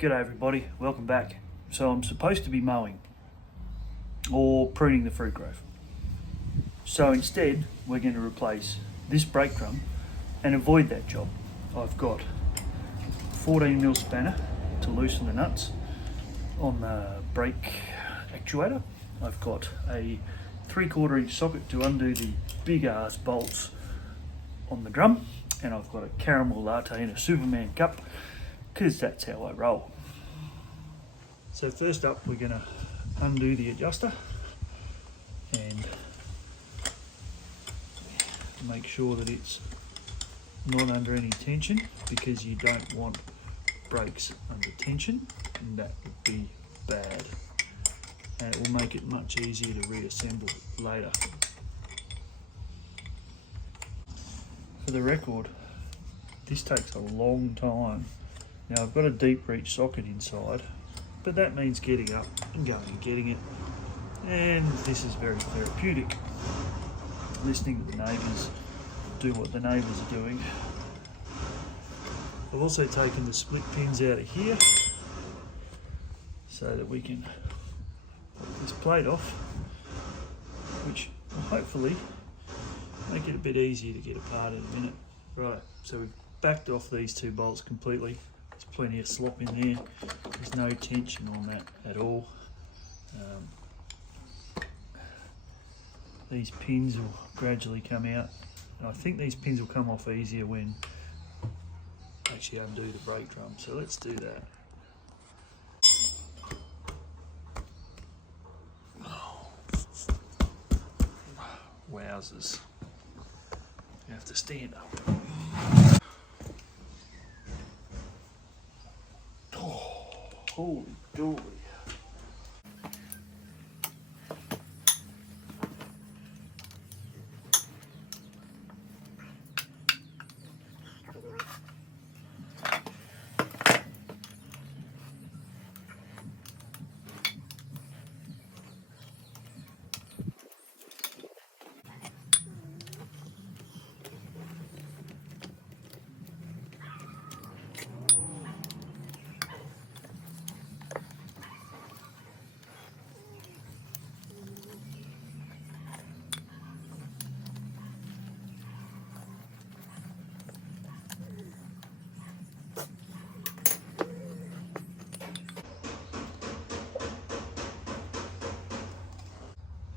G'day everybody, welcome back. So I'm supposed to be mowing or pruning the fruit grove. So instead we're going to replace this brake drum and avoid that job. I've got a 14mm spanner to loosen the nuts on the brake actuator. I've got a 3/4 inch socket to undo the big ass bolts on the drum, and I've got a caramel latte in a Superman cup because that's how I roll. So first up we're going to undo the adjuster and make sure that it's not under any tension, because you don't want brakes under tension and that would be bad, and it will make it much easier to reassemble later. For the record, this takes a long time. Now I've got a deep reach socket inside, but that means getting up and going and getting it, and this is very therapeutic, listening to the neighbours do what the neighbours are doing. I've also taken the split pins out of here so that we can put this plate off, which will hopefully make it a bit easier to get apart in a minute. Right, so we've backed off these two bolts completely. There's plenty of slop in there. There's no tension on that at all. These pins will gradually come out. And I think these pins will come off easier when I actually undo the brake drum. So let's do that. Wowzers. You have to stand up. Oh, holy dooly.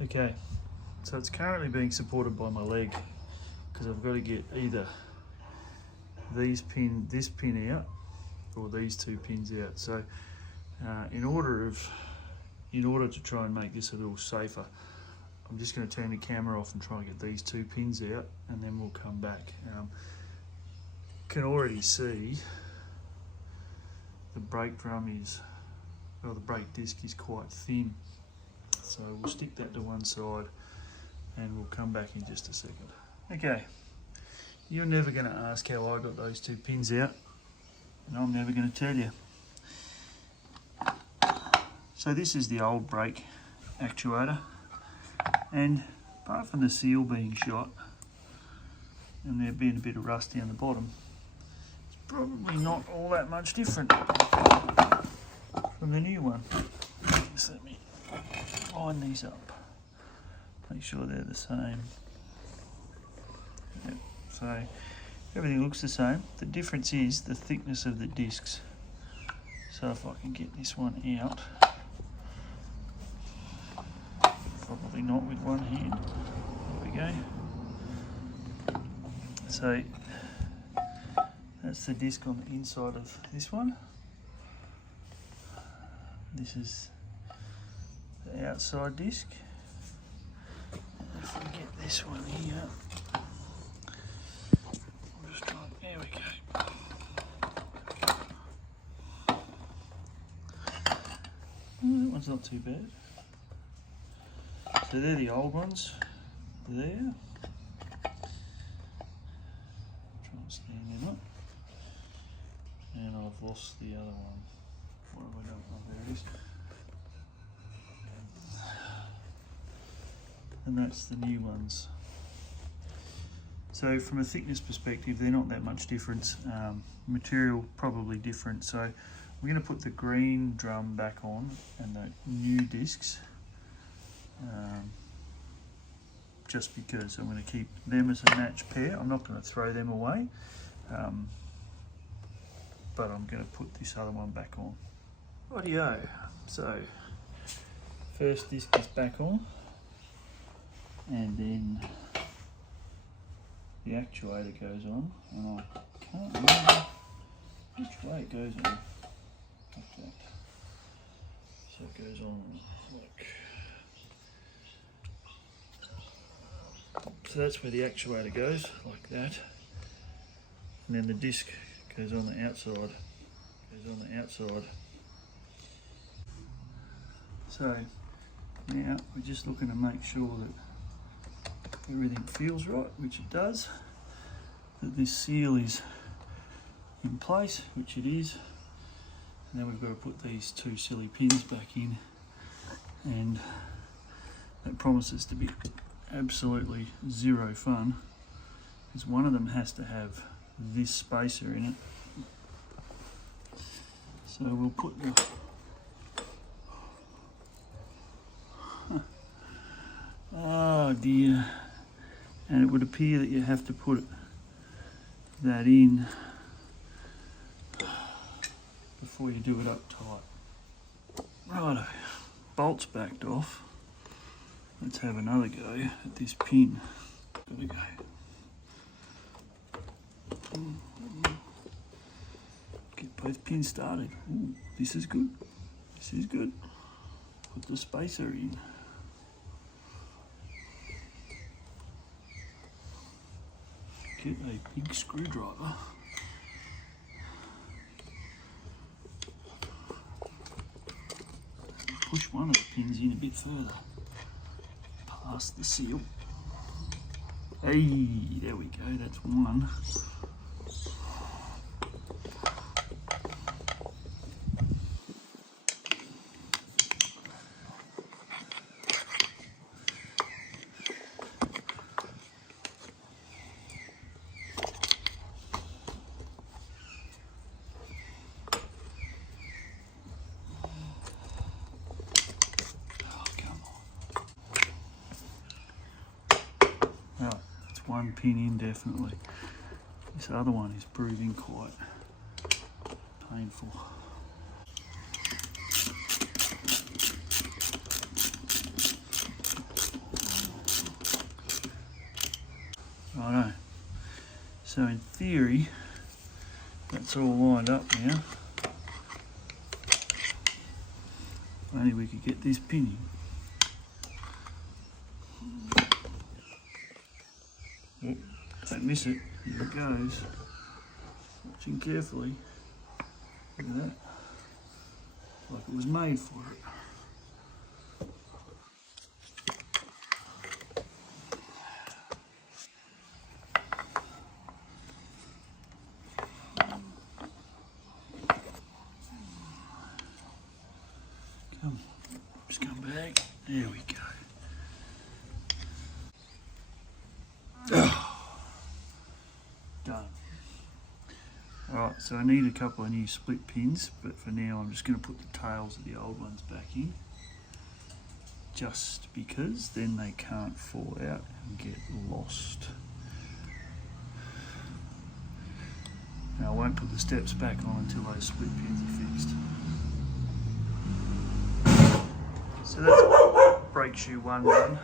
Okay, so it's currently being supported by my leg because I've got to get either this pin out or these two pins out. So in order to try and make this a little safer, I'm just going to turn the camera off and try and get these two pins out, and then we'll come back. Can already see the brake drum the brake disc is quite thin. So we'll stick that to one side and we'll come back in just a second. Okay, you're never going to ask how I got those two pins out, and I'm never going to tell you. So this is the old brake actuator, and apart from the seal being shot and there being a bit of rust down the bottom, it's probably not all that much different from the new one. Just let me line these up, make sure they're the same. Yep. So everything looks the same. The difference is the thickness of the discs. So if I can get this one out, probably not with one hand. There we go. So that's the disc on the inside of this one. This is the outside disc. If we get this one here, there we go. That one's not too bad. So they're the old ones there. Try and stand them up. And I've lost the other one. What have I done? Oh, there it is. And that's the new ones. So from a thickness perspective, they're not that much difference. Material probably different. So I'm going to put the green drum back on and the new discs, just because I'm going to keep them as a match pair. I'm not going to throw them away, but I'm going to put this other one back on. Rightio, so first disc is back on, and then the actuator goes on, and I can't remember which way it goes on. Like that. So it goes on like, so that's where the actuator goes, like that, and then the disc goes on the outside, So now we're just looking to make sure that everything feels right, which it does, that this seal is in place, which it is, and then we've got to put these two silly pins back in, and that promises to be absolutely zero fun, because one of them has to have this spacer in it. So we'll put the oh dear, and it would appear that you have to put that in before you do it up tight. Righto, bolt's backed off. Let's have another go at this pin. Gotta go. Get both pins started. Ooh, this is good. This is good. Put the spacer in. Get a big screwdriver. Push one of the pins in a bit further, past the seal. Hey, there we go, that's one. One pin in definitely. This other one is proving quite painful. Righto. So in theory, that's all lined up now. If only we could get this pin in. Don't miss it. Here it goes. Watching carefully. Look at that. Like it was made for it. Come, just come back. There we go. Done. Alright, so I need a couple of new split pins, but for now I'm just going to put the tails of the old ones back in, just because then they can't fall out and get lost. Now I won't put the steps back on until those split pins are fixed. So that's brake shoe one done.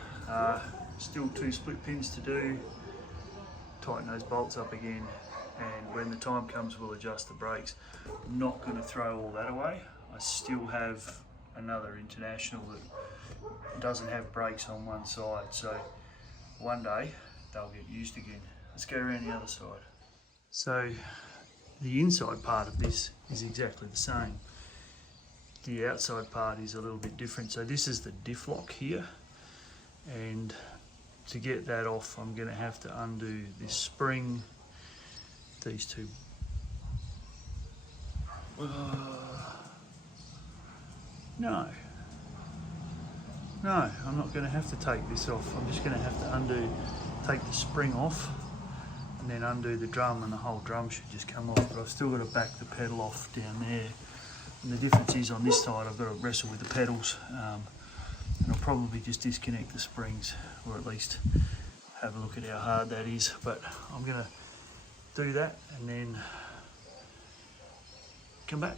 Still two split pins to do. Tighten those bolts up again, and when the time comes we'll adjust the brakes. I'm not going to throw all that away. I still have another International that doesn't have brakes on one side, so one day they'll get used again. Let's go around the other side. So the inside part of this is exactly the same. The outside part is a little bit different. So this is the diff lock here, and to get that off I'm going to have to undo this spring, these two. No, I'm not going to have to take this off. I'm just going to have to take the spring off and then undo the drum, and the whole drum should just come off. But I've still got to back the pedal off down there And the difference is on this side I've got to wrestle with the pedals, and I'll probably just disconnect the springs, or at least have a look at how hard that is. But I'm going to do that and then come back.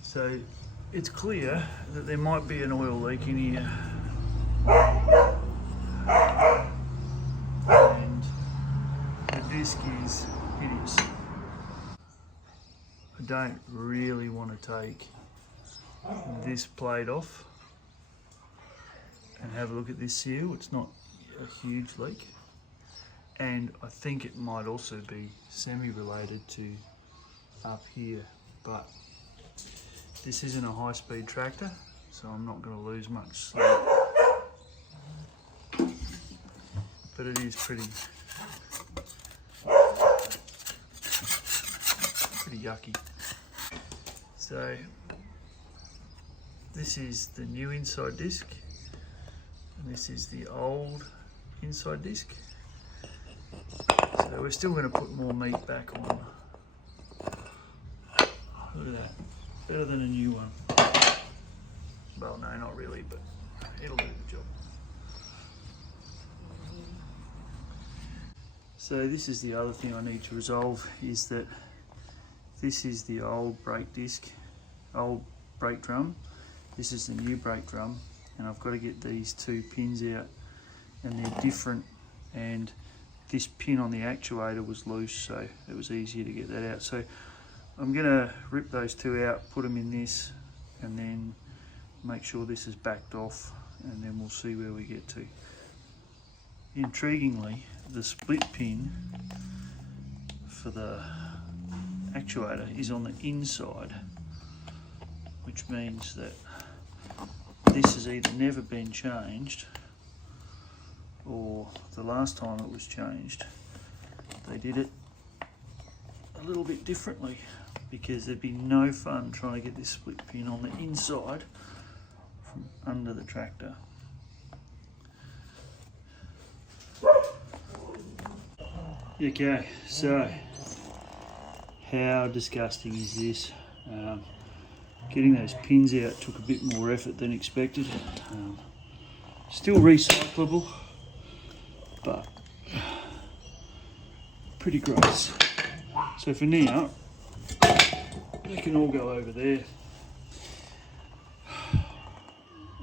So it's clear that there might be an oil leak in here. And the disc is hideous. I don't really want to take this plate off and have a look at this seal. It's not a huge leak. And I think it might also be semi-related to up here, but this isn't a high-speed tractor, so I'm not going to lose much sleep. But it is pretty yucky. So this is the new inside disc, and this is the old inside disc. So we're still going to put more meat back on. Look at that. Better than a new one. Well, no, not really, but it'll do the job. So this is the other thing I need to resolve, is that this is the old brake disc, old brake drum. This is the new brake drum, and I've got to get these two pins out, and they're different, and this pin on the actuator was loose, so it was easier to get that out. So I'm going to rip those two out, put them in this, and then make sure this is backed off, and then we'll see where we get to. Intriguingly, the split pin for the actuator is on the inside, which means that this has either never been changed, or the last time it was changed they did it a little bit differently, because there'd be no fun trying to get this split pin on the inside from under the tractor. Okay, so how disgusting is this? Getting those pins out took a bit more effort than expected. Still recyclable, but pretty gross. So for now, they can all go over there.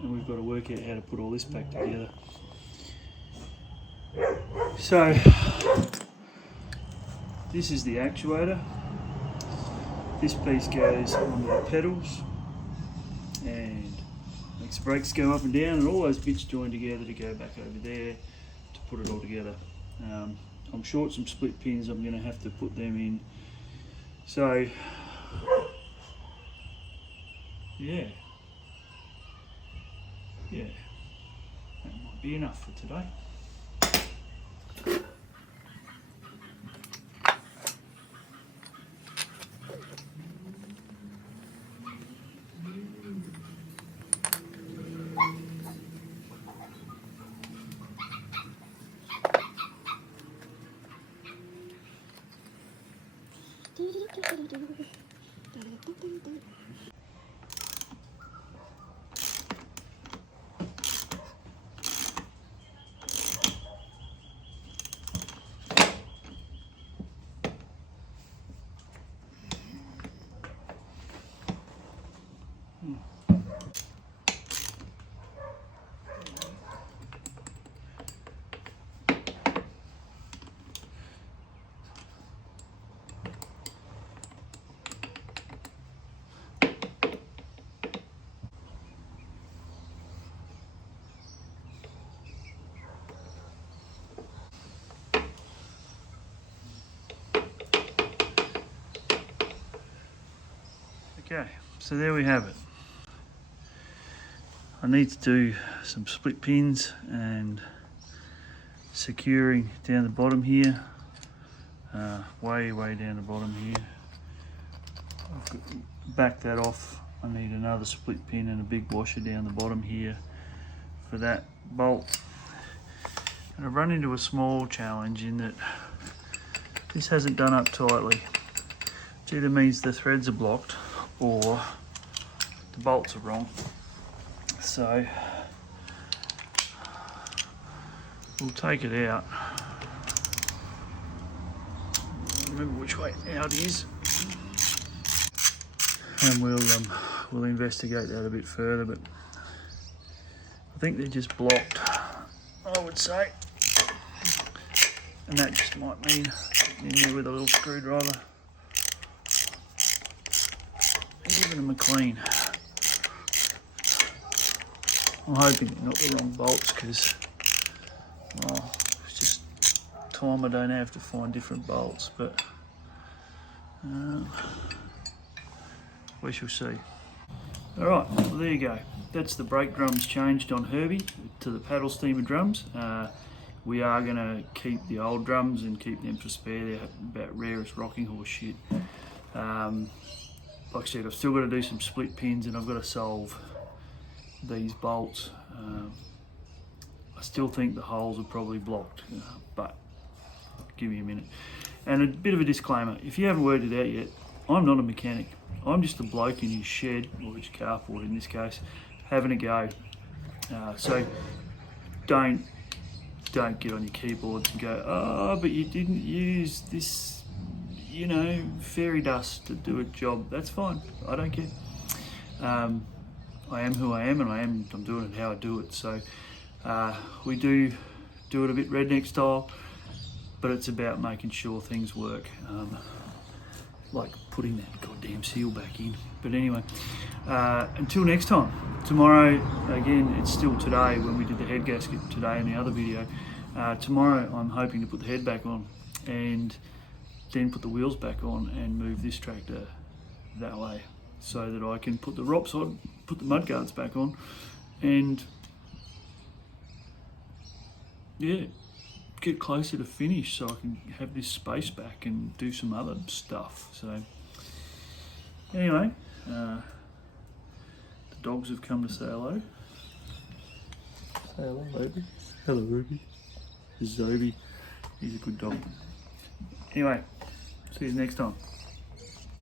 And we've got to work out how to put all this back together. So, this is the actuator. This piece goes onto the pedals and makes the brakes go up and down, and all those bits join together to go back over there to put it all together. I'm short some split pins, I'm going to have to put them in. So, yeah, that might be enough for today. Okay, so there we have it. I need to do some split pins and securing down the bottom here, way down the bottom here. I've got to back that off. I need another split pin and a big washer down the bottom here for that bolt. And I've run into a small challenge in that this hasn't done up tightly, which either means the threads are blocked or the bolts are wrong. So we'll take it out. Remember which way out is, and we'll investigate that a bit further. But I think they're just blocked, I would say, and that just might mean in there with a little screwdriver and giving them a clean. I'm hoping they're not the wrong bolts, because, well, it's just time I don't have to find different bolts, but we shall see. Alright, well there you go. That's the brake drums changed on Herbie to the paddle steamer drums. We are going to keep the old drums and keep them for spare. They're about rarest rocking horse shit. Like I said, I've still got to do some split pins, and I've got to solve these bolts. I still think the holes are probably blocked, but give me a minute. And a bit of a disclaimer, if you haven't worked it out yet, I'm not a mechanic. I'm just a bloke in his shed, or his carport in this case, having a go. So don't get on your keyboards and go, oh, but you didn't use this, you know, fairy dust to do a job. That's fine, I don't care. I am who I am, and I'm doing it how I do it. So we do it a bit redneck style, but it's about making sure things work, like putting that goddamn seal back in. But anyway, until next time, tomorrow, again, it's still today when we did the head gasket today in the other video. Tomorrow I'm hoping to put the head back on and then put the wheels back on and move this tractor that way, so that I can put the ROPS on, put the mudguards back on, and yeah, get closer to finish so I can have this space back and do some other stuff. So anyway, the dogs have come to say hello. Say hello, Ruby. Hello, Ruby. This is Obi. He's a good dog. Anyway, see you next time.